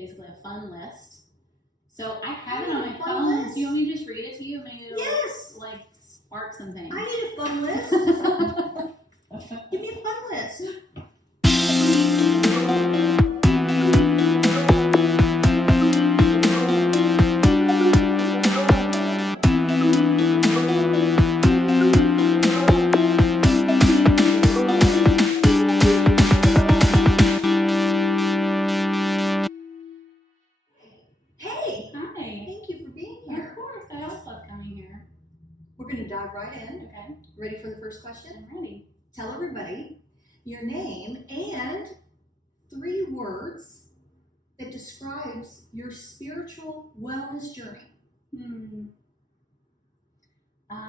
basically a fun list. So I have it on my phone. List? Do you want me to just read it to you? Maybe it'll Yes. like spark some things. I need a fun list. Give me a fun list. Hey. Hi. Thank you for being here. Of course, I always love coming here. We're going to dive right in. Okay. Ready for the first question? I'm ready. Tell everybody your name and 3 words that describes your spiritual wellness journey.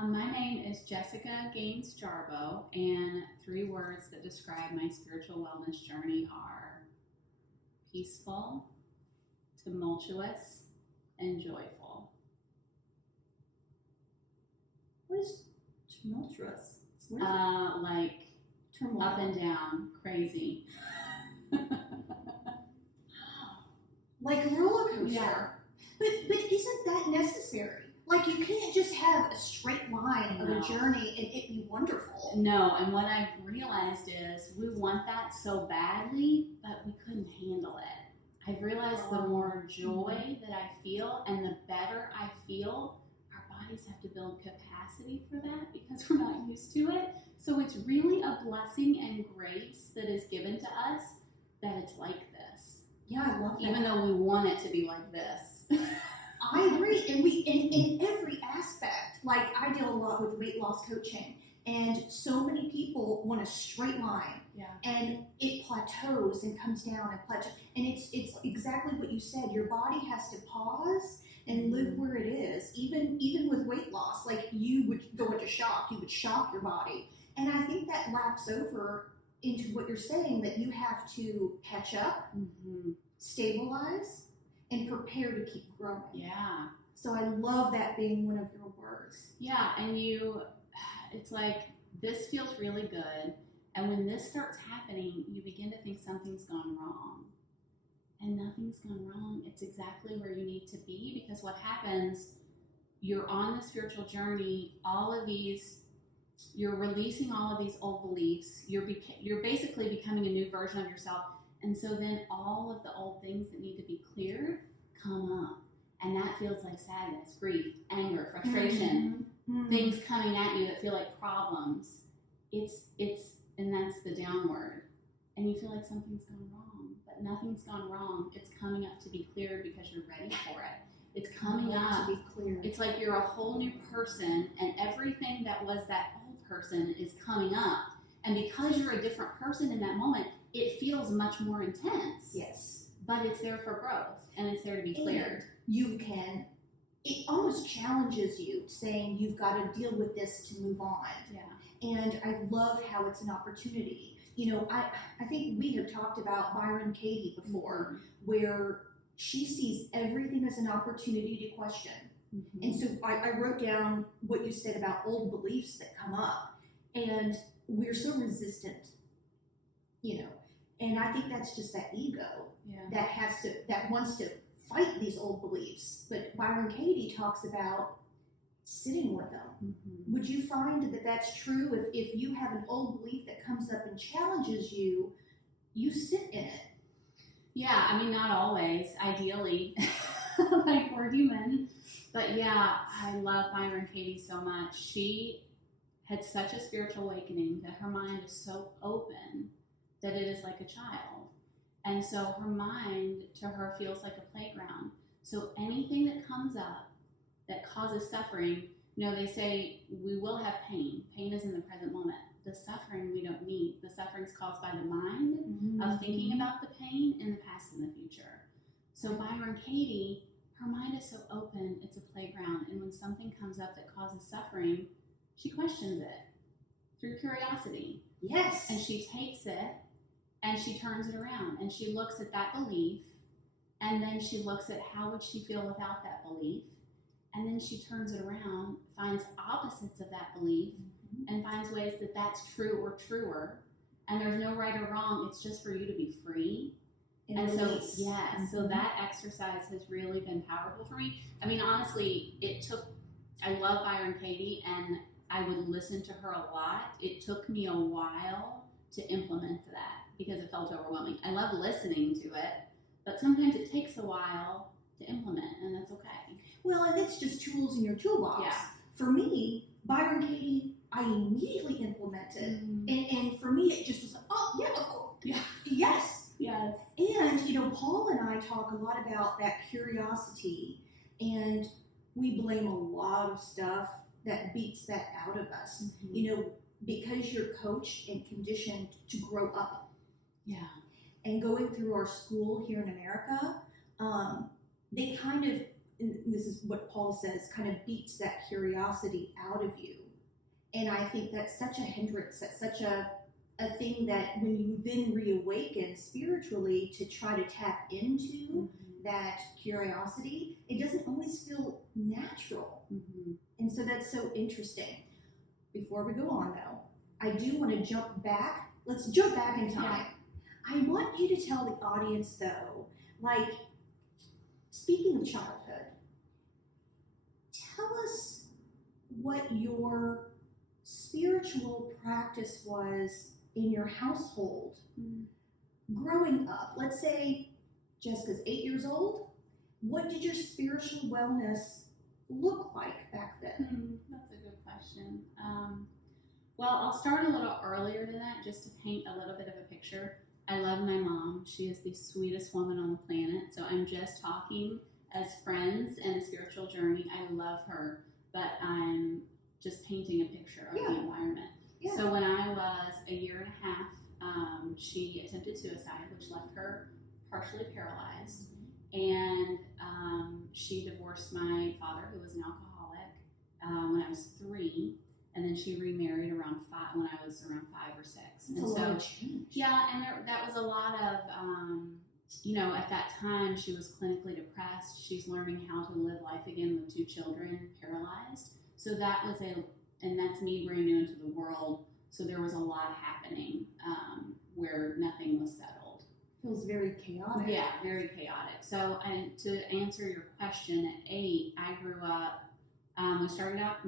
My name is Jessica Gaines JARBOE, and 3 words that describe my spiritual wellness journey are peaceful, tumultuous, and joyful. What is tumultuous? What is Like turmoil? up and down, crazy. Like a roller coaster. Yeah. But isn't that necessary? Like, you can't just have a straight line of a No. journey and it be wonderful. No, and what I've realized is we want that so badly, but we couldn't handle it. I've realized the more joy that I feel and the better I feel, our bodies have to build capacity for that because we're not used to it. So it's really a blessing and grace that is given to us that it's like this. Yeah, I love that. Even though we want it to be like this. I agree, and we in every aspect. Like, I deal a lot with weight loss coaching, and so many people want a straight line, Yeah. and it plateaus and comes down and plateaus. And it's exactly what you said. Your body has to pause and live where it is. Even with weight loss, like, you would go into shock. You would shock your body, and I think that laps over into what you're saying, that you have to catch up, stabilize, and prepare to keep growing. Yeah. So I love that being one of your words. Yeah, and it's like, this feels really good. And when this starts happening, you begin to think something's gone wrong. And nothing's gone wrong. It's exactly where you need to be, because what happens, you're on the spiritual journey, you're releasing all of these old beliefs. You're basically becoming a new version of yourself. And so then all of the old things that need to be cleared come up. And that feels like sadness, grief, anger, frustration, things coming at you that feel like problems. And that's the downward. And you feel like something's gone wrong, but nothing's gone wrong. It's coming up to be cleared because you're ready for it. It's coming up to be clear. It's like you're a whole new person, and everything that was that old person is coming up. And because you're a different person in that moment, it feels much more intense. Yes. But it's there for growth, and it's there to be cleared. It almost challenges you, saying you've got to deal with this to move on. Yeah. And I love how it's an opportunity. You know, I think we have talked about Byron Katie before, where she sees everything as an opportunity to question. And so I wrote down what you said about old beliefs that come up, and we're so resistant, you know, and I think that's just that ego that wants to fight these old beliefs. But Byron Katie talks about sitting with them. Would you find that that's true? If you have an old belief that comes up and challenges you, you sit in it. Yeah, I mean, not always, ideally, like, we're human. But yeah, I love Byron Katie so much. She had such a spiritual awakening that her mind is so open that it is like a child. And so her mind to her feels like a playground. So anything that comes up that causes suffering, you know, they say we will have pain. Pain is in the present moment. The suffering we don't need. The suffering is caused by the mind of thinking about the pain in the past and the future. So Byron Katie, her mind is so open, it's a playground. And when something comes up that causes suffering, she questions it through curiosity. Yes. And she takes it and she turns it around, and she looks at that belief, and then she looks at how would she feel without that belief, and then she turns it around, finds opposites of that belief, and finds ways that that's true or truer. And there's no right or wrong. It's just for you to be free And so, release. yeah, so that exercise has really been powerful for me. I mean, honestly, I love Byron Katie, and I would listen to her a lot. It took me a while to implement that because it felt overwhelming. I love listening to it, but sometimes it takes a while to implement, and that's okay. Well, and it's just tools in your toolbox. Yeah. For me, Byron Katie, I immediately implemented. And for me, it just was like, oh, yeah, of course. Yeah. Yes. Yes. And, Paul and I talk a lot about that curiosity, and we blame a lot of stuff that beats that out of us, because you're coached and conditioned to grow up. Yeah. And going through our school here in America, they kind of, and this is what Paul says, kind of beats that curiosity out of you. And I think that's such a hindrance, that's such a thing that when you then reawaken spiritually to try to tap into that curiosity, it doesn't always feel natural. And so that's so interesting. Before we go on though, I do want to jump back. Let's jump back in time. Yeah. I want you to tell the audience though, like, speaking of childhood, tell us what your spiritual practice was in your household growing up. Let's say Jessica's 8 years old. What did your spiritual wellness look like back then? That's a good question. Well, I'll start a little earlier than that just to paint a little bit of a picture. I love my mom. She is the sweetest woman on the planet. So I'm just talking as friends and a spiritual journey. I love her, but I'm just painting a picture of the environment. Yeah. So when I was a year and a half, she attempted suicide, which left her partially paralyzed. And she divorced my father, who was an alcoholic, when I was 3. And then she remarried when I was around 5 or 6. That's and a lot of change. Yeah, and that was a lot of, at that time she was clinically depressed. She's learning how to live life again with 2 children, paralyzed. So that was and that's me brand new into the world. So there was a lot happening where nothing was settled. Feels very chaotic. Yeah, very chaotic. So, and to answer your question, at 8, I grew up. My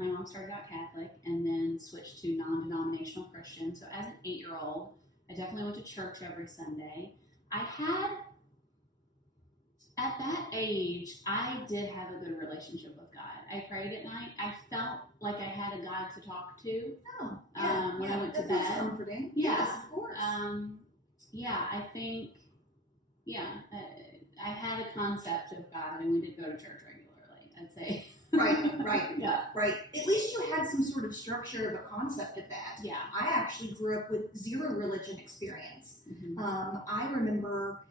mom started out Catholic and then switched to non-denominational Christian. So as an 8-year-old, I definitely went to church every Sunday. At that age, I did have a good relationship with God. I prayed at night. I felt like I had a God to talk to. Oh, yeah. When I went to that bed. feels comforting. Yeah. Yes, of course. I think, I had a concept of God, and we did go to church regularly, I'd say. Right. Yeah. Right. At least you had some sort of structure of a concept of that. Yeah. I actually grew up with 0 religion experience. I remember,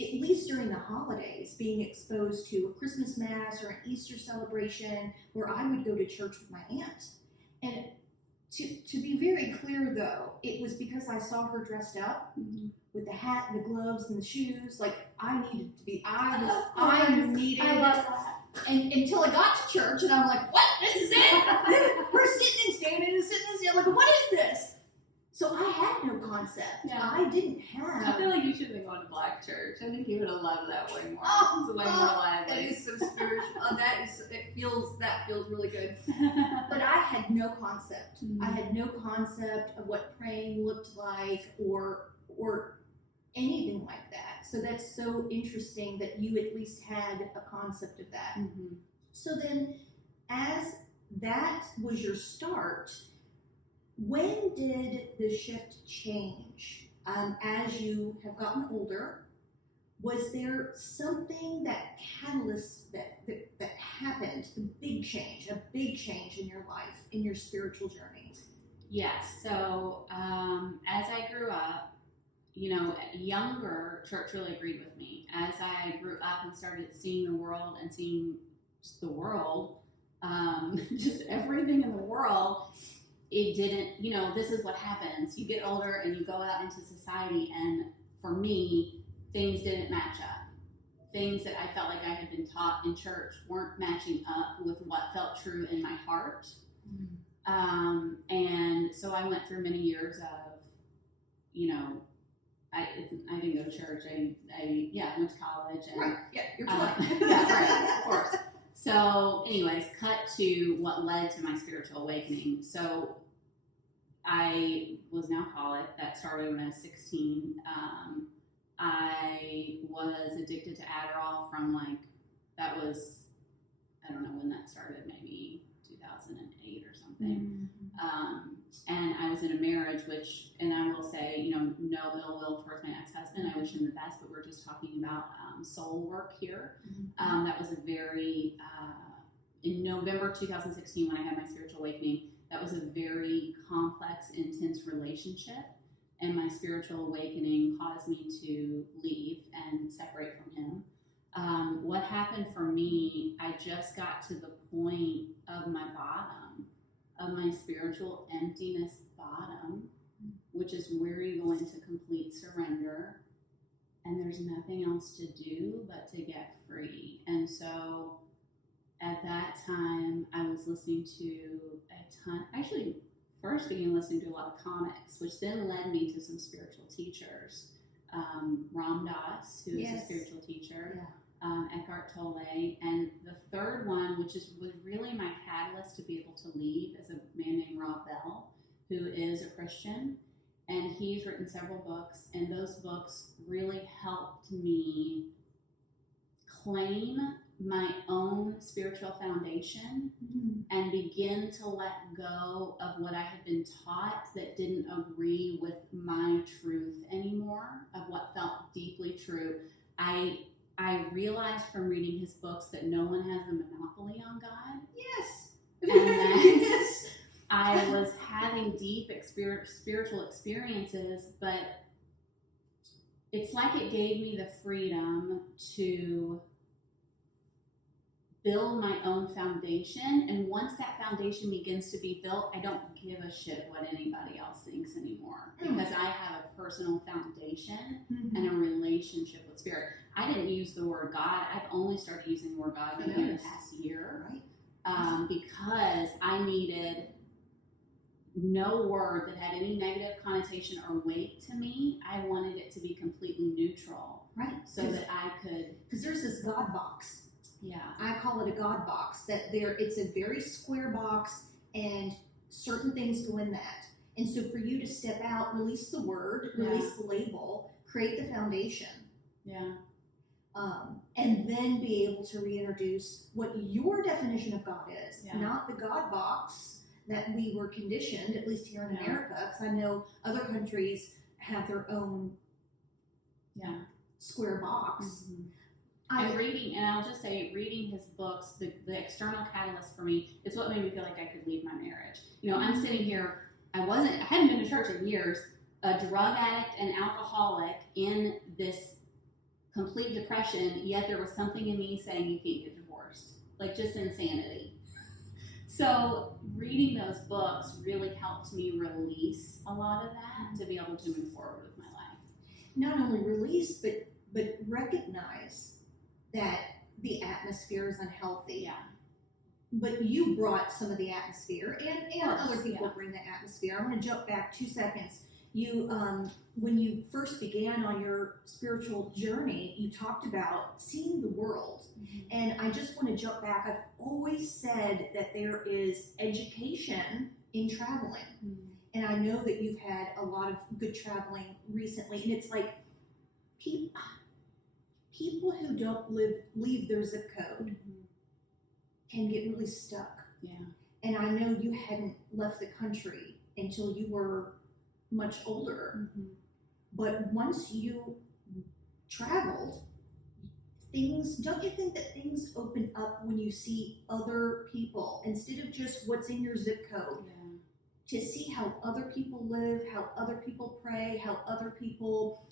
at least during the holidays, being exposed to a Christmas Mass or an Easter celebration where I would go to church with my aunt. And to be very clear, though, it was because I saw her dressed up with the hat, the gloves, and the shoes. Like, I needed to be, I needed love that. And until I got to church, and I'm like, what? This is it? We're sitting and standing and sitting and standing. Like, what is this? So I had no concept. Yeah. I didn't have. I feel like you should have been going to Black church. I think you would have loved that way more. Oh, it's way more lively. that is so spiritual. That feels really good. But I had no concept. I had no concept of what praying looked like or anything like that. So that's so interesting that you at least had a concept of that. So then, as that was your start, when did the shift change? As you have gotten older, was there something, that catalyst that happened, a big change in your life, in your spiritual journey? Yes. So as I grew up, younger, church really agreed with me. As I grew up and started seeing the world and seeing just the world, just everything in the world, it didn't, this is what happens. You get older and you go out into society, and for me, things didn't match up. Things that I felt like I had been taught in church weren't matching up with what felt true in my heart. And so I went through many years of, I didn't go to church. I went to college and Right. Yeah, you're fine. yeah, right, of course. So, anyways, cut to what led to my spiritual awakening. So, I was an alcoholic. That started when I was 16. I was addicted to Adderall from that was, I don't know when that started, maybe 2008 or something. And I was in a marriage, and I will say, no ill will towards my ex-husband. I wish him the best, but we're just talking about soul work here. That was a very, in November 2016, when I had my spiritual awakening, that was a very complex, intense relationship. And my spiritual awakening caused me to leave and separate from him. What happened for me, I just got to the point of my bottom, of my spiritual emptiness bottom, which is where you go into complete surrender. And there's nothing else to do but to get free. And so at that time, I was listening to a ton, actually, first began listening to a lot of comics, which then led me to some spiritual teachers. Ram Dass, who is a spiritual teacher, ECKHART, TOLLE, and the third one, which was really my catalyst to be able to leave, is a man named Rob Bell, who is a Christian, and he's written several books, and those books really helped me claim my own spiritual foundation and begin to let go of what I had been taught that didn't agree with my truth anymore, of what felt deeply true. I realized from reading his books that no one has a monopoly on God. Yes. And that I was having deep spiritual experiences, but it's like it gave me the freedom to build my own foundation, and once that foundation begins to be built, I don't give a shit what anybody else thinks anymore, because I have a personal foundation and a relationship with spirit. I didn't use the word God. I've only started using the word God maybe in the past year, because I needed no word that had any negative connotation or weight to me. I wanted it to be completely neutral, so that I could, because there's this God box. Yeah. I call it a God box, it's a very square box, and certain things go in that. And so for you to step out, release the word, release the label, create the foundation. Yeah. And then be able to reintroduce what your definition of God is, not the God box that we were conditioned, at least here in America, because I know other countries have their own square box. And I'll just say, reading his books, the external catalyst for me is what made me feel like I could leave my marriage. I'm sitting here, I hadn't been to church in years, a drug addict and alcoholic in this complete depression, yet there was something in me saying you can't get divorced. Just insanity. So reading those books really helped me release a lot of that to be able to move forward with my life. Not only release, but recognize that the atmosphere is unhealthy. Yeah. But you brought some of the atmosphere, and other people bring the atmosphere. I want to jump back 2 seconds. You, when you first began on your spiritual journey, you talked about seeing the world. And I just want to jump back. I've always said that there is education in traveling. And I know that you've had a lot of good traveling recently. And it's like people who don't leave their zip code can get really stuck. Yeah. And I know you hadn't left the country until you were much older. But once you traveled, don't you think that things open up when you see other people instead of just what's in your zip code? To see how other people live, how other people pray, how other people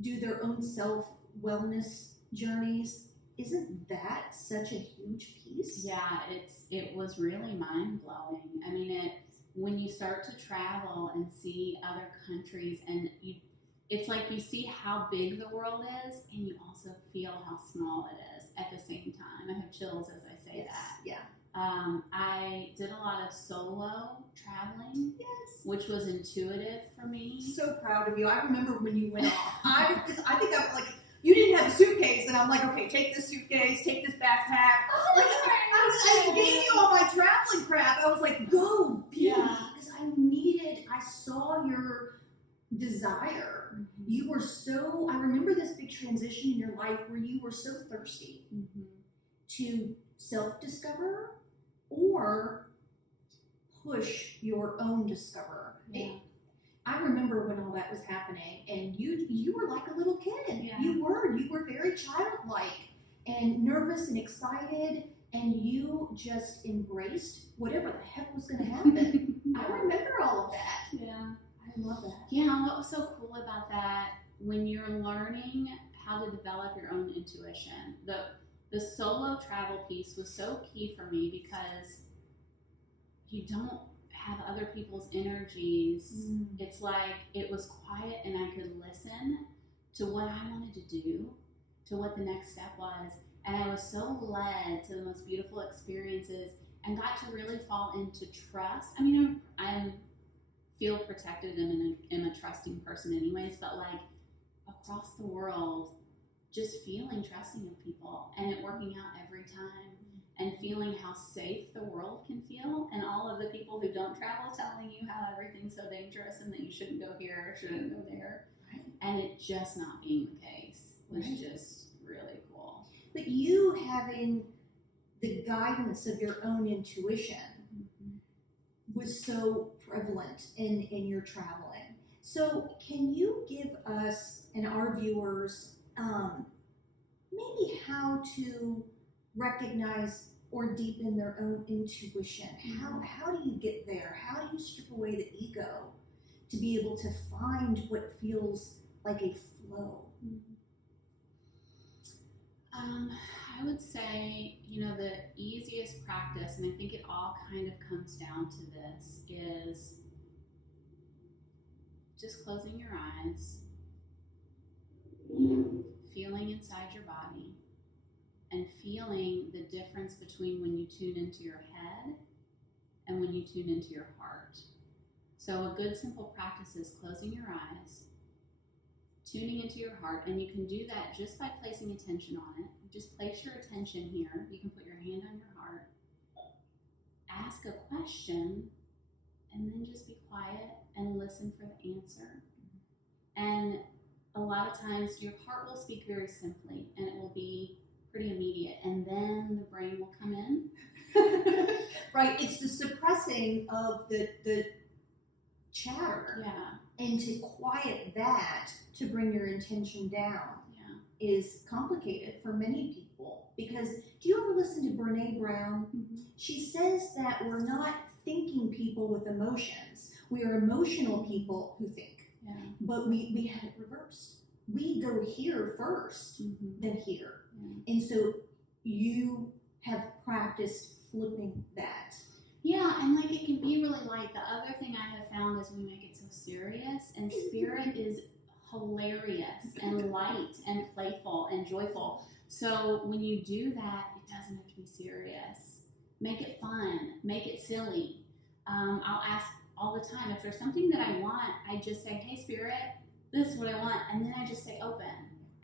do their own self-wellness journeys. Isn't that such a huge piece? Yeah, it was really mind-blowing. I mean, when you start to travel and see other countries, and it's like you see how big the world is, and you also feel how small it is at the same time. I have chills as I say that. Yeah. I did a lot of solo traveling, Yes. which was intuitive for me. So proud of you. I remember when you went off. I think I'm like, you didn't have a suitcase, and I'm like, okay, take this suitcase, take this backpack. Like, I gave you all my traveling crap. I was like, go, be, because I saw your desire. Mm-hmm. You were so, I remember this big transition in your life where you were so thirsty to self-discover or push your own discover. Yeah. I remember when all that was happening, and you were like a little kid. Yeah. You were very childlike and nervous and excited, and you just embraced whatever the heck was going to happen. I remember all of that. Yeah. I love that. Yeah, what was so cool about that, when you're learning how to develop your own intuition, the solo travel piece was so key for me, because you don't have other people's energies. It's like it was quiet, and I could listen to what I wanted to do, to what the next step was, and I was so led to the most beautiful experiences and got to really fall into trust. I mean, I feel protected and am a trusting person anyways, but like across the world, just feeling trusting of people and it working out every time. And feeling how safe the world can feel, and all of the people who don't travel telling you how everything's so dangerous and that you shouldn't go here or shouldn't go there. Right. And it just not being the case was Right. just really cool. But you having the guidance of your own intuition was so prevalent in your traveling. So can you give us and our viewers maybe how to recognize or deepen their own intuition? How do you get there? How do you strip away the ego to be able to find what feels like a flow? I would say, the easiest practice, and I think it all kind of comes down to this, is just closing your eyes, feeling inside your body, and feeling the difference between when you tune into your head and when you tune into your heart. So a good simple practice is closing your eyes, tuning into your heart, and you can do that just by placing attention on it. Just place your attention here. You can put your hand on your heart, ask a question, and then just be quiet and listen for the answer. And a lot of times your heart will speak very simply, and it will be pretty immediate, and then the brain will come in. Right, it's the suppressing of the chatter, and to quiet that, to bring your intention down, is complicated for many people. Because do you ever listen to Brene Brown? She says that we're not thinking people with emotions. We are emotional people who think. But we have it reversed. We go here first, then here. And so you have practiced flipping that. Yeah, and like it can be really light. The other thing I have found is we make it so serious, and spirit is hilarious and light and playful and joyful. So when you do that, it doesn't have to be serious. Make it fun, make it silly. I'll ask all the time, if there's something that I want, I just say, hey spirit, this is what I want, and then I just stay open.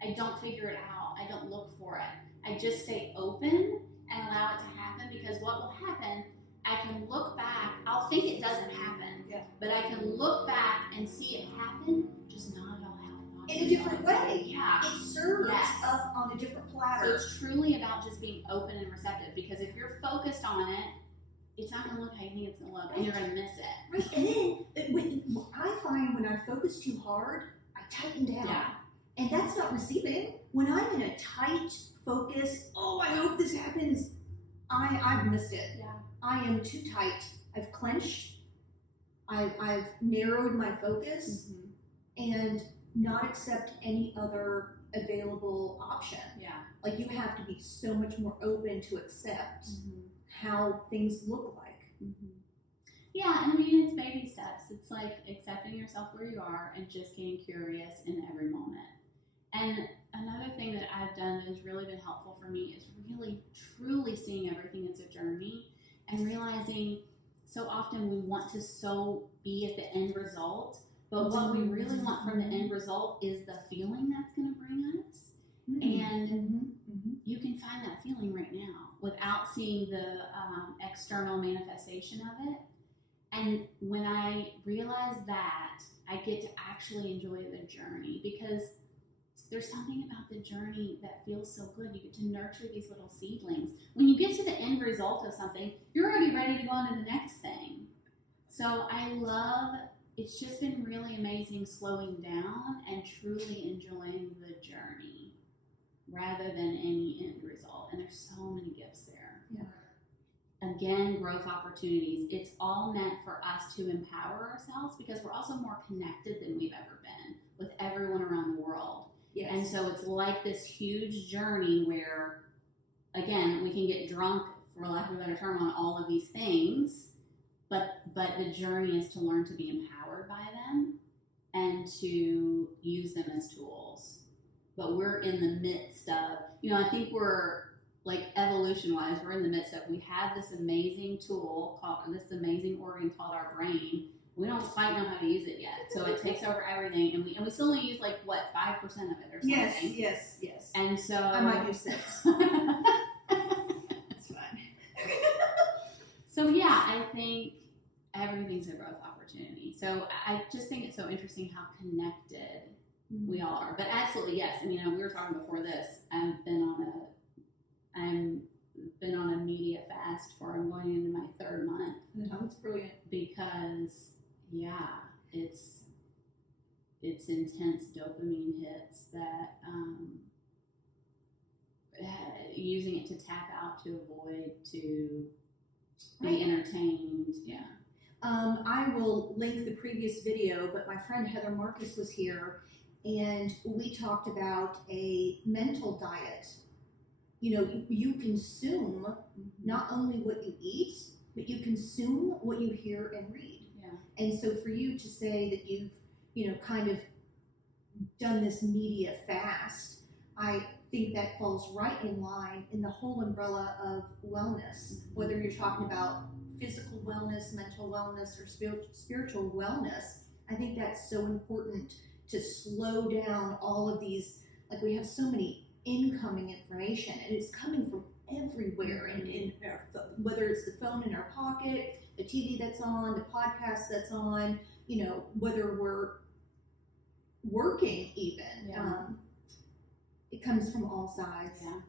I don't figure it out. I don't look for it. I just stay open and allow it to happen, because what will happen, I can look back. I'll think it doesn't happen, but I can look back and see it happen, just not at all how in a different way. Yeah. It serves up on a different So platter. it's truly about just being open and receptive, because if you're focused on it, it's not going to look how you think it's going to look, and you're going to miss it. Right, and then I find when I focus too hard, I tighten down. And that's not receiving. When I'm in a tight focus, I hope this happens, I've missed it. I am too tight. I've clenched. I've narrowed my focus and not accept any other available option. Like you have to be so much more open to accept how things look like. Yeah, and I mean, it's baby steps. It's like accepting yourself where you are and just getting curious in every moment. And another thing that I've done that has really been helpful for me is really, truly seeing everything as a journey. and realizing so often we want to so be at the end result, but what we really want from the end result is the feeling that's going to bring us. And you can find that feeling right now without seeing the external manifestation of it. And when I realize that, I get to actually enjoy the journey, because there's something about the journey that feels so good. You get to nurture these little seedlings. When you get to the end result of something, you're already ready to go on to the next thing. So it's just been really amazing slowing down and truly enjoying the journey rather than any end result. And there's so many gifts there. Yeah. Again, growth opportunities. It's all meant for us to empower ourselves, because we're also more connected than we've ever been with everyone around the world. Yes. And so it's like this huge journey where, again, we can get drunk, for lack of a better term, on all of these things, but the journey is to learn to be empowered by them and to use them as tools. But we're in the midst of, I think we're, like, evolution-wise, we're in the midst of, we have this amazing tool, this amazing organ called our brain. We don't quite know how to use it yet, so it takes over everything, and we still only use, like, what, 5% of it or something. Yes. And so I might do 6. That's fine. So yeah, I think everything's a growth opportunity. So I just think it's so interesting how connected we all are. But absolutely, yes. I mean, we were talking before this. I've been on a media fast I'm going into my 3rd month. That's brilliant. Because it's intense dopamine hits that using it to tap out, to avoid, to be entertained. Yeah. I will link the previous video, but my friend Heather Marcus was here, and we talked about a mental diet. You consume not only what you eat, but you consume what you hear and read. Yeah. And so for you to say that you've, kind of done this media fast, I think that falls right in line in the whole umbrella of wellness, whether you're talking about physical wellness, mental wellness, or spiritual wellness. I think that's so important to slow down all of these, like, we have so many incoming information, and it's coming from everywhere, and whether it's the phone in our pocket, the TV that's on, the podcast that's on, whether we're working even. Yeah. It comes from all sides. Yeah.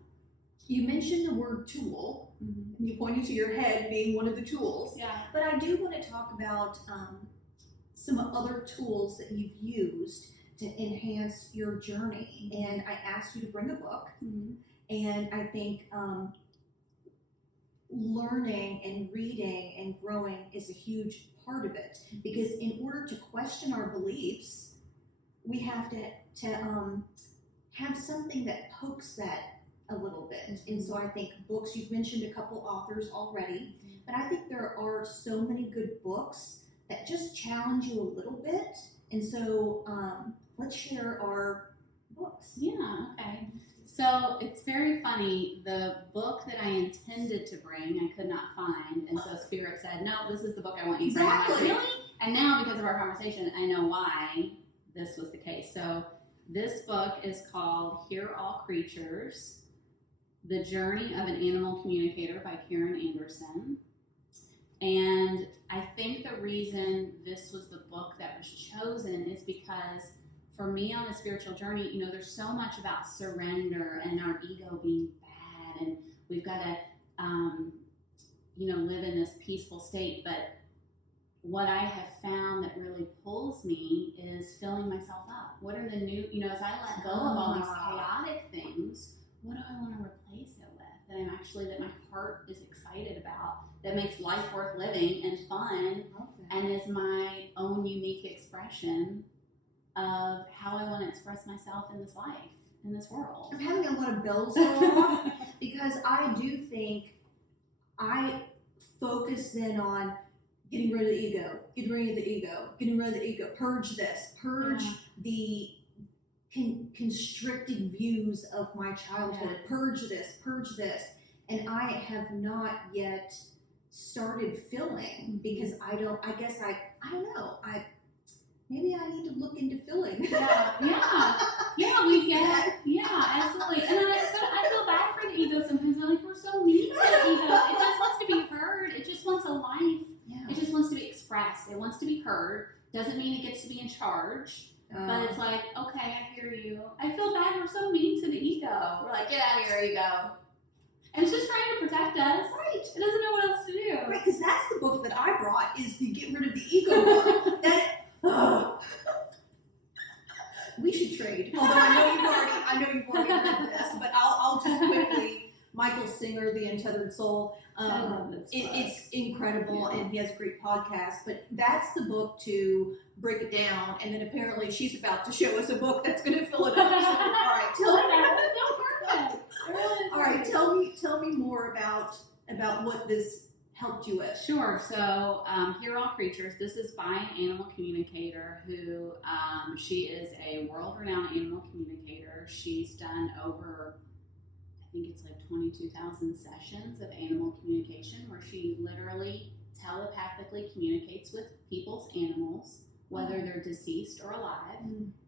You mentioned the word tool, and you pointed to your head being one of the tools. Yeah. But I do want to talk about some other tools that you've used to enhance your journey. And I asked you to bring a book, and I think learning and reading and growing is a huge part of it, because in order to question our beliefs, we have to have something that pokes that a little bit. And so I think books, you've mentioned a couple authors already, but I think there are so many good books that just challenge you a little bit. And so let's share our books. Yeah, okay. So it's very funny. The book that I intended to bring, I could not find. And so Spirit said, no, this is the book I want you to bring. Exactly. I'm like, really? And now, because of our conversation, I know why this was the case. So this book is called Hear All Creatures, The Journey of an Animal Communicator by Karen Anderson. And I think the reason this was the book that was chosen is because for me on the spiritual journey, there's so much about surrender and our ego being bad, and we've got to, live in this peaceful state. But what I have found that really pulls me is filling myself up. What are the new, as I let go of all these chaotic things, what do I want to replace it with? That my heart is excited about, that makes life worth living and fun, and is my own unique expression of how I want to express myself in this life, in this world. I'm having a lot of bells go off because I do think I focus then on getting rid of the ego, purge this, purge the constricted views of my childhood, purge this, and I have not yet started filling because I don't know. Maybe I need to look into filling. Yeah, we get, absolutely. And I feel bad for the ego sometimes. I'm like, we're so mean to the ego. It just wants to be heard. It just wants a life. Yeah. It just wants to be expressed. It wants to be heard. Doesn't mean it gets to be in charge. But it's like, okay, I hear you. I feel bad. We're so mean to the ego. We're like, get out of here, ego. And it's just trying to protect us. Right. It doesn't know what else to do. Right, because that's the book that I brought, is the Get Rid of the Ego book. We should trade. Although I know you've already read this, but I'll just quickly. Michael Singer, The Untethered Soul. It's incredible, and he has a great podcast. But that's the book to break it down, and then apparently she's about to show us a book that's going to fill it up. So, all right, tell me more about what this helped you with. Sure. So, Hear All Creatures. This is by an animal communicator who she is a world-renowned animal communicator. She's done over, I think it's like 22,000 sessions of animal communication, where she literally telepathically communicates with people's animals, whether they're deceased or alive,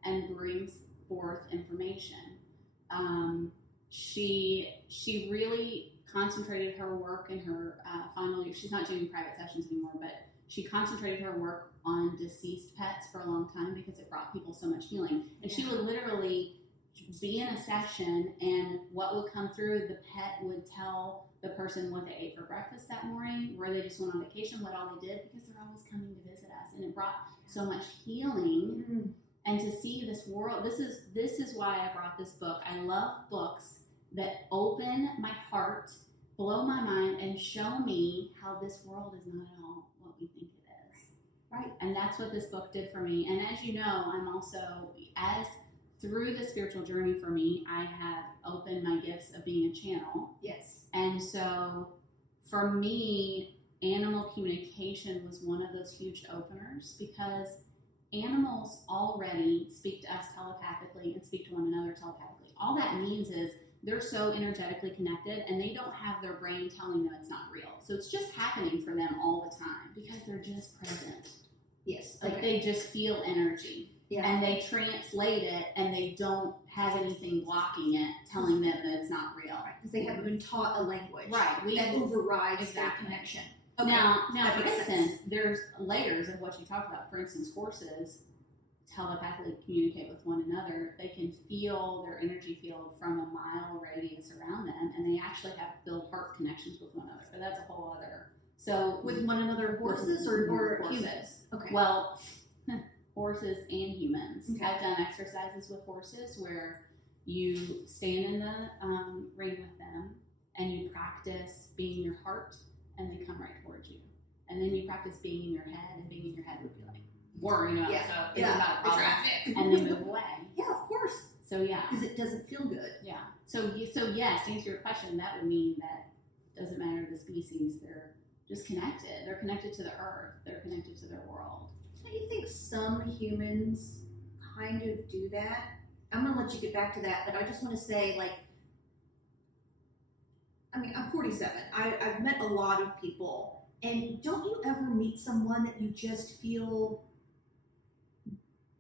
and brings forth information. She really concentrated her work in her final year. She's not doing private sessions anymore, but she concentrated her work on deceased pets for a long time because it brought people so much healing. And she would literally be in a session, and what would come through, the pet would tell the person what they ate for breakfast that morning, where they just went on vacation, what all they did, because they're always coming to visit us. And it brought so much healing. And to see this world, this is why I brought this book. I love books that open my heart, blow my mind, and show me how this world is not at all what we think it is. Right. And that's what this book did for me. And as you know, I'm also, through the spiritual journey for me, I have opened my gifts of being a channel. Yes. And so for me, animal communication was one of those huge openers, because animals already speak to us telepathically and speak to one another telepathically. All that means is they're so energetically connected, and they don't have their brain telling them it's not real. So it's just happening for them all the time because they're just present. Yes. Like they just feel energy. Yeah. And they translate it, and they don't have anything blocking it, telling them that it's not real. Because they haven't been taught a language. Right. That overrides their connection. Okay. Now, for instance, there's layers of what you talked about. For instance, horses telepathically communicate with one another. They can feel their energy field from a mile radius around them, and they actually have build heart connections with one another. But that's a whole other. So with one another, horses or horses. Humans? Okay. Well, horses and humans. Okay. I've done exercises with horses where you stand in the ring with them, and you practice being in your heart, and they come right towards you. And then you practice being in your head, and being in your head would be like worrying about stuff, thinking about the problems, traffic, and then move away. Yeah, of course. So yeah, because it doesn't feel good. Yeah. So yes, to answer your question, that would mean that doesn't matter the species; they're just connected. They're connected to the earth. They're connected to their world. Do you think some humans kind of do that? I'm going to let you get back to that, but I just want to say, I'm 47. I've met a lot of people, and don't you ever meet someone that you just feel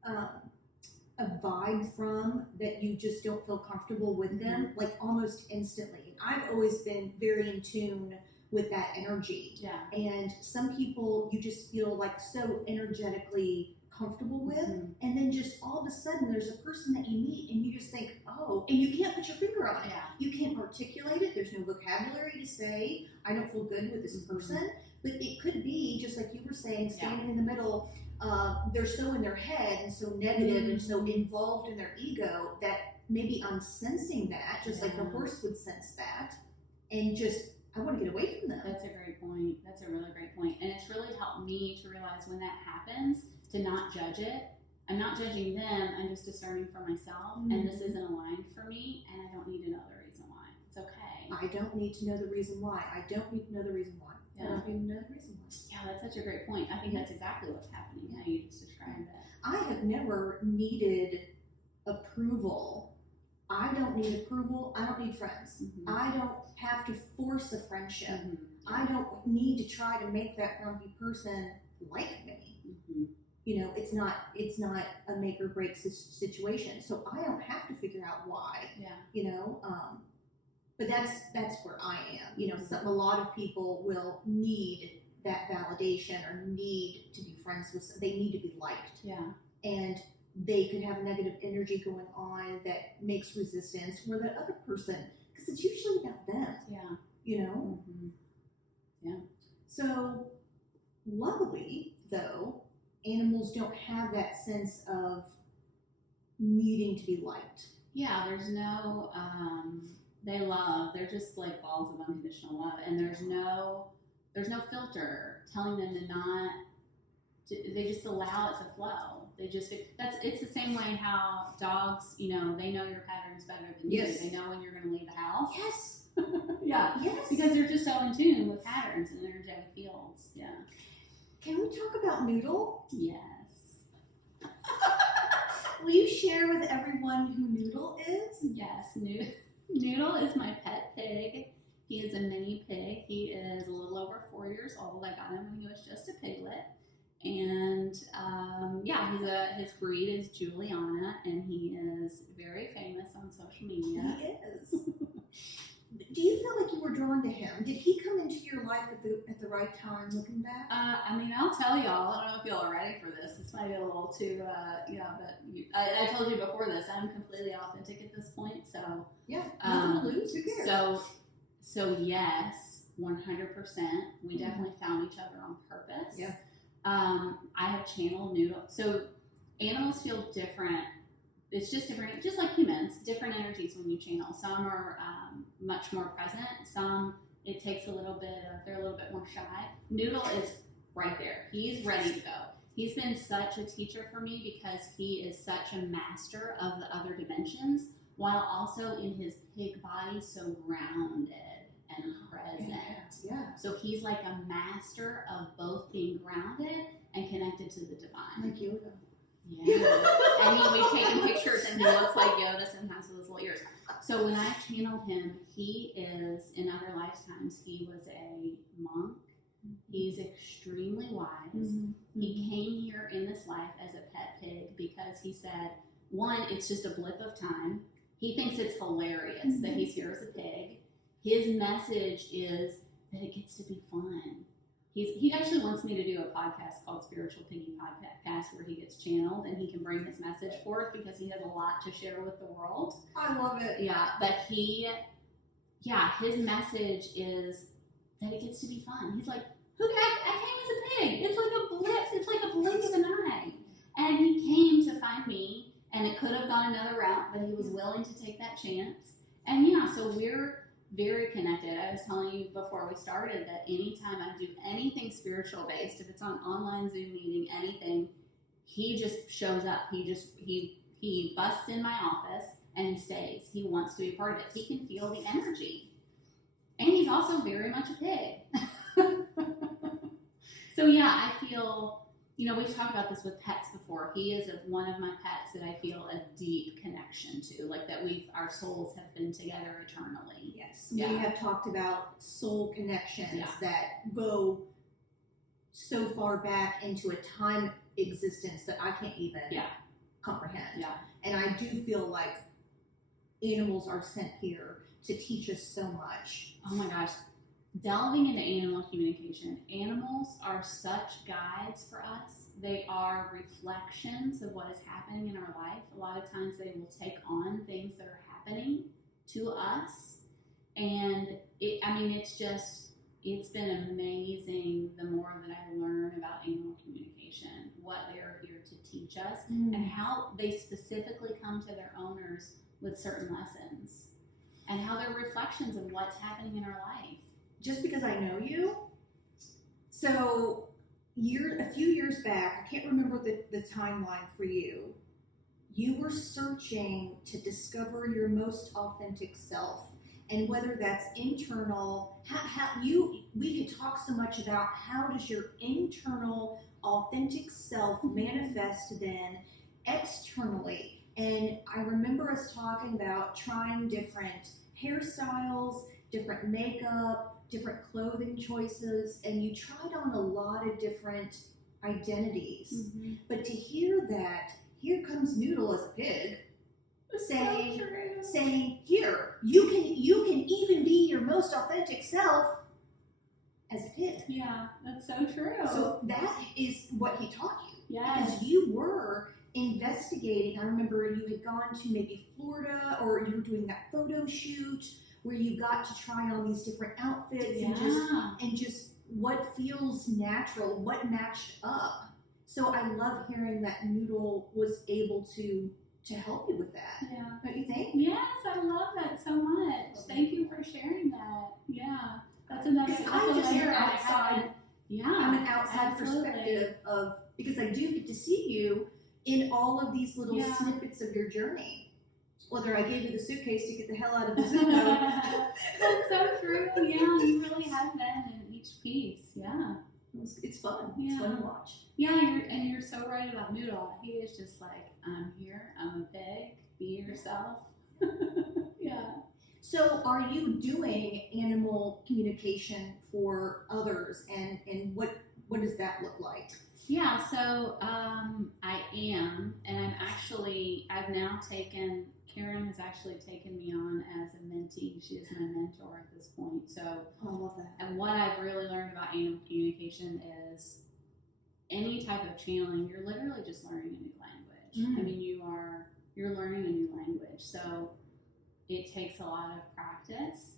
a vibe from, that you just don't feel comfortable with them, like almost instantly? I've always been very in tune with that energy. Yeah. And some people you just feel like so energetically comfortable with, and then just all of a sudden there's a person that you meet and you just think, oh, and you can't put your finger on it. Yeah. You can't articulate it. There's no vocabulary to say, I don't feel good with this person. But it could be, just like you were saying, standing in the middle, they're so in their head and so negative and so involved in their ego that maybe I'm sensing that, just like the horse would sense that, and just, I want to get away from them. That's a great point. That's a really great point. And it's really helped me to realize when that happens, to not judge it. I'm not judging them, I'm just discerning for myself, and this isn't aligned for me, and I don't need to know the reason why. It's okay. I don't need to know the reason why. I don't need to know the reason why. Yeah. I don't need to know the reason why. Yeah, that's such a great point. I think that's exactly what's happening, how you just described it. I have never needed approval. I don't need approval. I don't need friends. Mhm. I don't have to force a friendship. Mhm. I don't need to try to make that grumpy person like me. Mhm. You know, it's not a make or break situation. So I don't have to figure out why. Yeah. You know, but that's where I am. You know, a lot of people will need that validation or need to be friends with. They need to be liked. Yeah. And they could have negative energy going on that makes resistance where that other person, because it's usually about them. Yeah. You know. Mhm. Yeah. So, luckily, though, animals don't have that sense of needing to be liked. Yeah, there's no, they're just like balls of unconditional love, and there's no filter telling them to not, they just allow it to flow. It's the same way how dogs, you know, they know your patterns better than you. Yes. They know when you're going to leave the house. Yes. Yeah. Yes. Because they're just so in tune with patterns and energetic fields. Yeah. Can we talk about Noodle? Yes. Will you share with everyone who Noodle is? Yes. Noodle is my pet pig. He is a mini pig. He is a little over 4 years old. I got him when he was just a piglet. And his breed is Juliana, and he is very famous on social media. He is. Do you feel like you were drawn to him? Did he come into your life at the right time, looking back? I mean, I'll tell y'all. I don't know if y'all are ready for this. This might be a little too, but I told you before this. I'm completely authentic at this point. So Yeah, nothing to lose. Who cares? So yes, 100%. We definitely found each other on purpose. Yeah. I have channeled Noodle. So animals feel different. It's just different, just like humans, different energies when you channel. Some are much more present. Some, it takes they're a little bit more shy. Noodle is right there. He's ready to go. He's been such a teacher for me because he is such a master of the other dimensions, while also in his pig body so grounded and present. Yeah. So he's like a master of both being grounded and connected to the divine. Like Yoda. Yeah. And we've taken pictures, and he looks like Yoda sometimes with his little ears. So when I channeled him, he is, in other lifetimes, he was a monk. He's extremely wise. Mm-hmm. He came here in this life as a pet pig because he said, one, it's just a blip of time. He thinks it's hilarious that he's here as a pig. His message is that it gets to be fun. He actually wants me to do a podcast called Spiritual Piggy Podcast where he gets channeled and he can bring his message forth because he has a lot to share with the world. I love it. Yeah, but his message is that it gets to be fun. He's like, I came as a pig. It's like a blip. It's like a blink of an eye. And he came to find me, and it could have gone another route, but he was willing to take that chance. And so we're very connected. I was telling you before we started that anytime I do anything spiritual based, if it's on online Zoom meeting, anything, he just shows up. He busts in my office and he stays. He wants to be part of it. He can feel the energy. And he's also very much a pig. So I feel, we've talked about this with pets before. He is one of my pets that I feel a deep connection to, like that our souls have been together eternally. Yes, Yeah. we have talked about soul connections Yeah. that go so far back into a time existence that I can't even comprehend. Yeah. And I do feel like animals are sent here to teach us so much. Oh my gosh. Delving into animal communication, animals are such guides for us. They are reflections of what is happening in our life. A lot of times they will take on things that are happening to us. And it's been amazing the more that I learn about animal communication, what they are here to teach us, and how they specifically come to their owners with certain lessons, and how they're reflections of what's happening in our life. Just because I know you. So a few years back, I can't remember the timeline for you. You were searching to discover your most authentic self, and whether that's internal. We could talk so much about how does your internal authentic self manifest then externally. And I remember us talking about trying different hairstyles, different makeup, different clothing choices, and you tried on a lot of different identities. Mm-hmm. But to hear that, here comes Noodle as a pig, saying, here, you can even be your most authentic self as a pig. Yeah, that's so true. So that is what he taught you. Yes. Because you were investigating. I remember you had gone to maybe Florida, or you were doing that photo shoot where you got to try on these different outfits and just what feels natural, what matched up. So I love hearing that Noodle was able to help you with that. Yeah. Don't you think? Yes, I love that so much. Thank you for sharing that. Yeah. That's another. Because I'm just here outside. Yeah. I'm an outside absolutely. perspective of, because I do get to see you in all of these little snippets of your journey. Whether I gave you the suitcase to get the hell out of the zoo. That's so true. Yeah, you really have been in each piece. Yeah. It's fun. Yeah. It's fun to watch. Yeah, you're so right about Noodle. He is just like, I'm here, I'm a pig, be yourself. Yeah. So are you doing animal communication for others, and what does that look like? Yeah, so I am, and I've now taken, Karen has actually taken me on as a mentee. She is my mentor at this point. So I love that. And what I've really learned about animal communication is any type of channeling, you're literally just learning a new language. I mean, you're learning a new language. So it takes a lot of practice.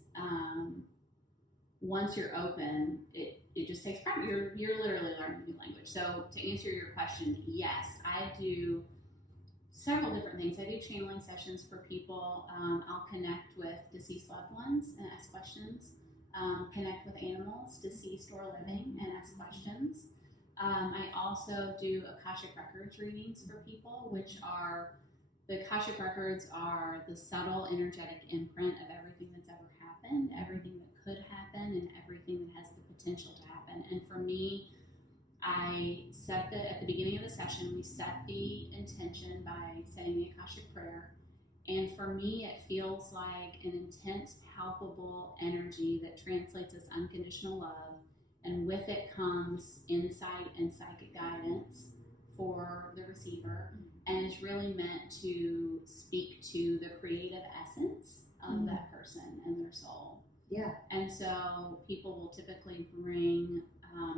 Once you're open, it just takes practice. You're literally learning a new language. So to answer your question, yes, I do several different things. I do channeling sessions for people. I'll connect with deceased loved ones and ask questions. Connect with animals, deceased or living, and ask questions. I also do Akashic Records readings for people, which are, the Akashic Records are the subtle energetic imprint of everything that's ever happened, everything that could happen, and everything that has the potential to happen. And for me, I set at the beginning of the session, we set the intention by saying the Akashic Prayer. And for me, it feels like an intense, palpable energy that translates as unconditional love. And with it comes insight and psychic guidance for the receiver, and is really meant to speak to the creative essence of that person and their soul. Yeah. And so people will typically bring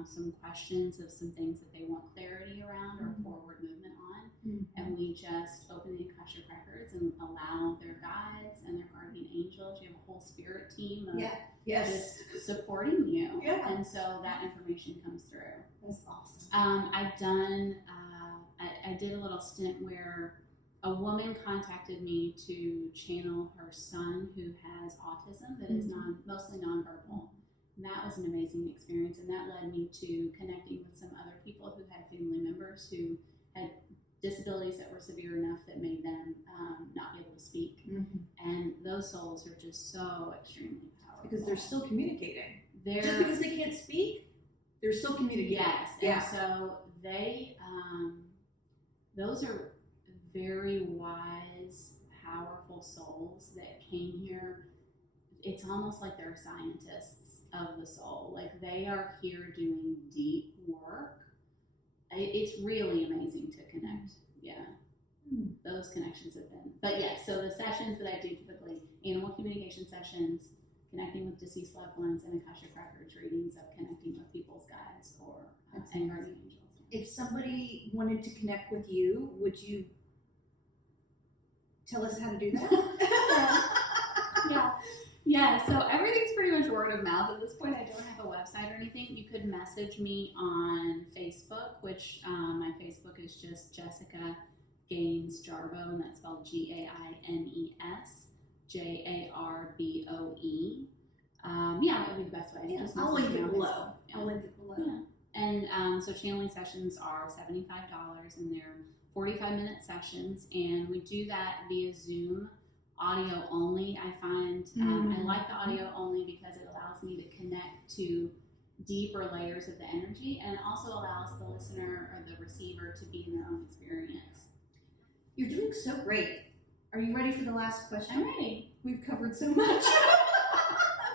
some questions of some things that they want clarity around or forward movement on. And we just open the Akashic Records and allow their guides and their guardian angels. You have a whole spirit team of just supporting you. Yeah. And so that information comes through. That's awesome. I've done, I did a little stint where a woman contacted me to channel her son who has autism that is mostly nonverbal. And that was an amazing experience, and that led me to connecting with some other people who had family members who had disabilities that were severe enough that made them not be able to speak. And those souls are just so extremely powerful. Because they're still communicating. Just because they can't speak, they're still communicating. Yes. And so they, those are very wise, powerful souls that came here. It's almost like they're scientists of the soul. Like, they are here doing deep work. It's really amazing to connect. Yeah. Those connections have been. But yes, so the sessions that I do typically, animal communication sessions, connecting with deceased loved ones, and Akashic Records readings of connecting with people's guides or and guardian angels. If somebody wanted to connect with you, would you tell us how to do that? Yeah, so everything's pretty much word of mouth at this point. I don't have a website or anything. You could message me on Facebook, which my Facebook is just Jessica Gaines JARBOE, and that's spelled GAINES JARBOE. Yeah, that would be the best way. Yeah, Just I'll message link me on it below. Facebook. I'll link it below. Yeah. And so channeling sessions are $75, and they're 45-minute sessions, and we do that via Zoom, audio only. I find I like the audio only because it allows me to connect to deeper layers of the energy, and it also allows the listener or the receiver to be in their own experience. You're doing so great. Are you ready for the last question? I'm ready. We've covered so much.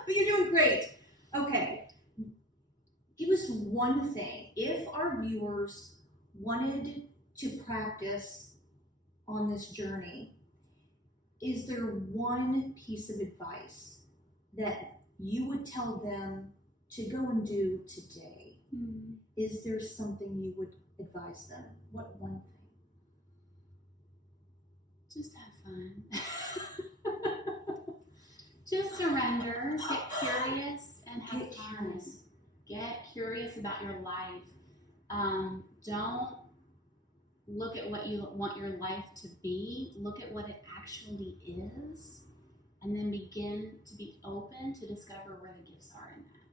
But you're doing great. Okay. Give us one thing. If our viewers wanted to practice on this journey, is there one piece of advice that you would tell them to go and do today? Is there something you would advise them? What one thing? Just have fun. Just surrender, get curious, and have fun. Get curious about your life. Don't look at what you want your life to be. Look at what it actually is, and then begin to be open to discover where the gifts are in that.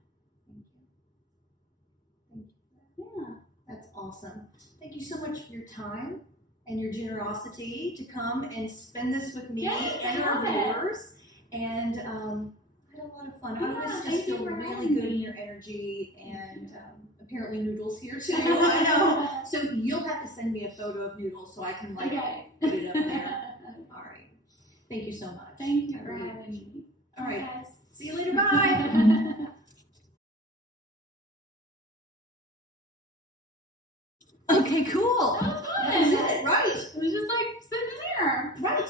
Thank you. Yeah. That's awesome. Thank you so much for your time and your generosity to come and spend this with me and our viewers. And I had a lot of fun. I always just feel really good in your energy, and apparently Noodle's here too. I know. So you'll have to send me a photo of Noodle so I can put it up there. All right. Thank you so much. Thank you for having me. All right. Guys. See you later. Bye. Okay, cool. That was fun. That's it, right? It was just like sitting there. Right.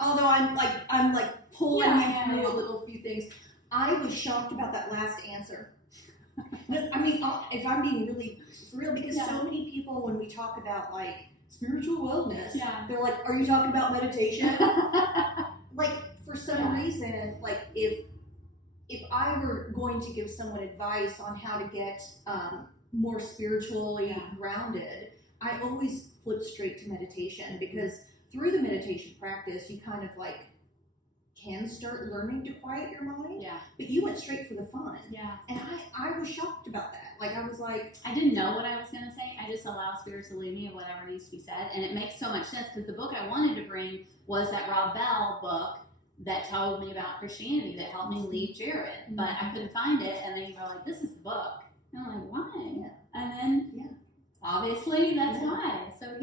Although I'm pulling through a little few things. I was shocked about that last answer. No, I mean, if I'm being really for real, because so many people, when we talk about like spiritual wellness, they're like, "Are you talking about meditation?" Like for some reason, like if I were going to give someone advice on how to get more spiritually grounded, I always flip straight to meditation, because through the meditation practice, you kind of like can start learning to quiet your mind. Yeah. But you went straight for the fun. Yeah. And I was shocked about that. Like I was like, I didn't know what I was going to say. I just allow spirit to lead me of whatever needs to be said. And it makes so much sense, because the book I wanted to bring was that Rob Bell book that told me about Christianity, that helped me leave Jared. But I couldn't find it. And then you were like, this is the book. And I'm like, why? Yeah. And then, obviously, that's why. So,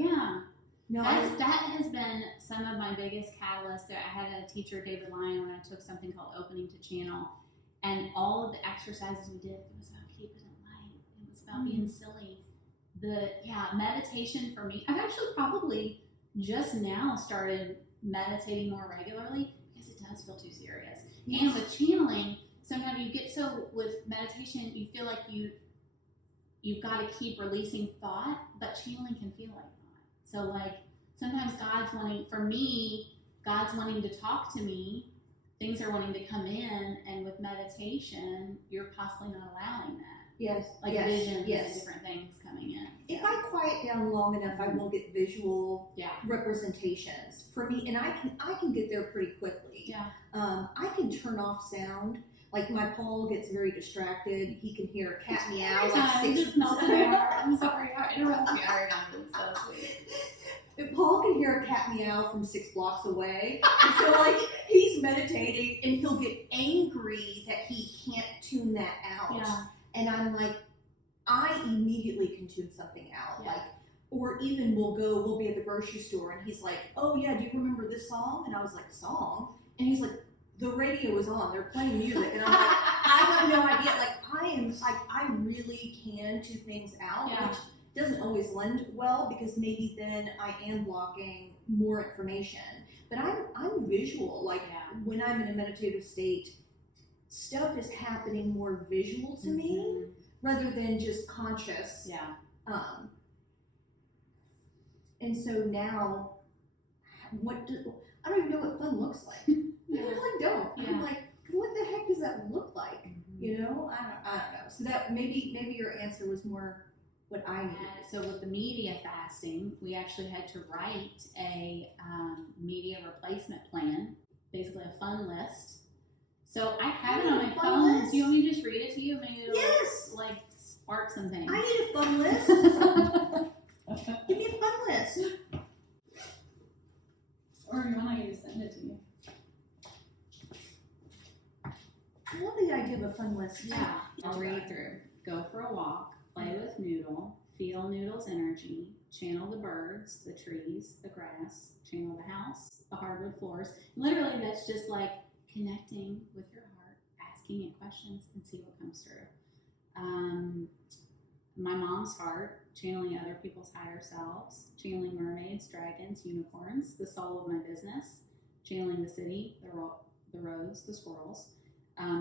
no, that has been some of my biggest catalysts. I had a teacher, David Lyon, when I took something called Opening to Channel, and all of the exercises we did, it was about keeping it light. It was about being silly. Meditation for me, I've actually probably just now started meditating more regularly, because it does feel too serious. Yes. And with channeling, sometimes you get with meditation, you feel like you've got to keep releasing thought, but channeling can feel like thought. So like sometimes God's wanting to talk to me, things are wanting to come in, and with meditation, you're possibly not allowing that. Yes. Like visions and different things coming in. If I quiet down long enough, I will get visual representations for me, and I can get there pretty quickly. Yeah. I can turn off sound. Like my Paul gets very distracted. He can hear a cat meow like six. I'm sorry, I interrupted you. It's so sweet. Paul can hear a cat meow from 6 blocks away. And so like he's meditating and he'll get angry that he can't tune that out. Yeah. And I'm like, I immediately can tune something out. Yeah. Like, or even we'll be at the grocery store and he's like, oh yeah, do you remember this song? And I was like, song? And he's like, the radio is on, they're playing music. And I'm like, I have no idea. Like I really can tune things out, which doesn't always lend well, because maybe then I am blocking more information. But I'm visual. Like when I'm in a meditative state, stuff is happening more visual to me rather than just conscious. Yeah. And so now, I don't even know what fun looks like. I really don't. Yeah. I'm like, what the heck does that look like? You know, I don't know. So that maybe your answer was more what I needed. So with the media fasting, we actually had to write a media replacement plan, basically a fun list. So I have it on my phone. List? Do you want me to just read it to you? Maybe it'll like spark some things. I need a fun list. Give me a fun list. Or you want me to send it to you? I love the idea of a fun list. I'll read through. Go for a walk. Play with Noodle. Feel Noodle's energy. channel the birds, the trees, the grass, channel the house, the hardwood floors. Literally, that's just like connecting with your heart, asking it questions, and see what comes through. My mom's heart, channeling other people's higher selves, channeling mermaids, dragons, unicorns, the soul of my business, channeling the city, the roads, the squirrels.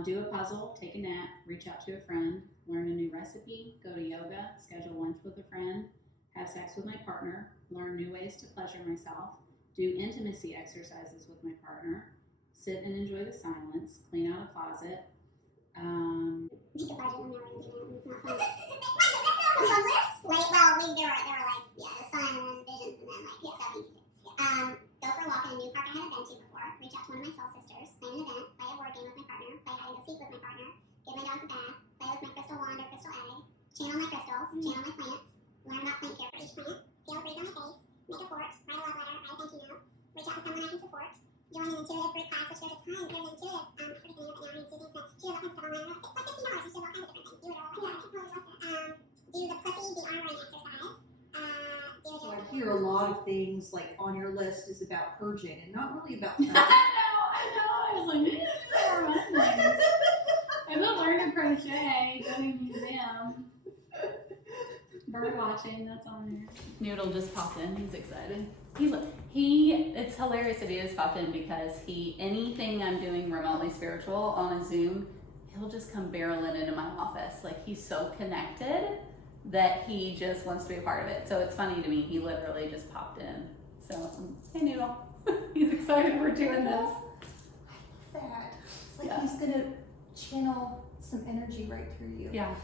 Do a puzzle, take a nap, reach out to a friend, learn a new recipe, go to yoga, schedule lunch with a friend, have sex with my partner, learn new ways to pleasure myself, do intimacy exercises with my partner, sit and enjoy the silence, clean out a closet. Make a budget when we're going to do it. It's not fun. That's not a fun list. Like, well, there were like, the sun and then visions and then like stuff you could do. Go for a walk in a new park I haven't been to before. Reach out to one of my soul sisters. Plan an event. Play a board game with my partner. Play hide and go seek with my partner. Give my dogs a bath. Play with my crystal wand or crystal egg. Channel my crystals. Channel my plants. Learn about plant care for each plant. Feel a breeze on my face. Make a fort. Write a love letter. Write a thank you note. Reach out to someone I can support. Join an intuitive group class, which there's a ton. There's intuitive. I forget the name of it now. I'm using it. She does all kinds of stuff online. It's like $15. You should do all kinds of different things. Do it all. Do the pussy, the arm running exercise. So I hear a lot of things like on your list is about purging and not really about I know. I was like, and then learn to crochet, go to a museum. Bird watching, that's on there. Noodle just popped in. He's excited. It's hilarious that he just popped in because anything I'm doing remotely spiritual on a Zoom, he'll just come barreling into my office. Like, he's so connected that he just wants to be a part of it. So it's funny to me. He literally just popped in. So, hey, Noodle. He's excited we're doing this. That. It's like he's gonna channel some energy right through you. Yeah.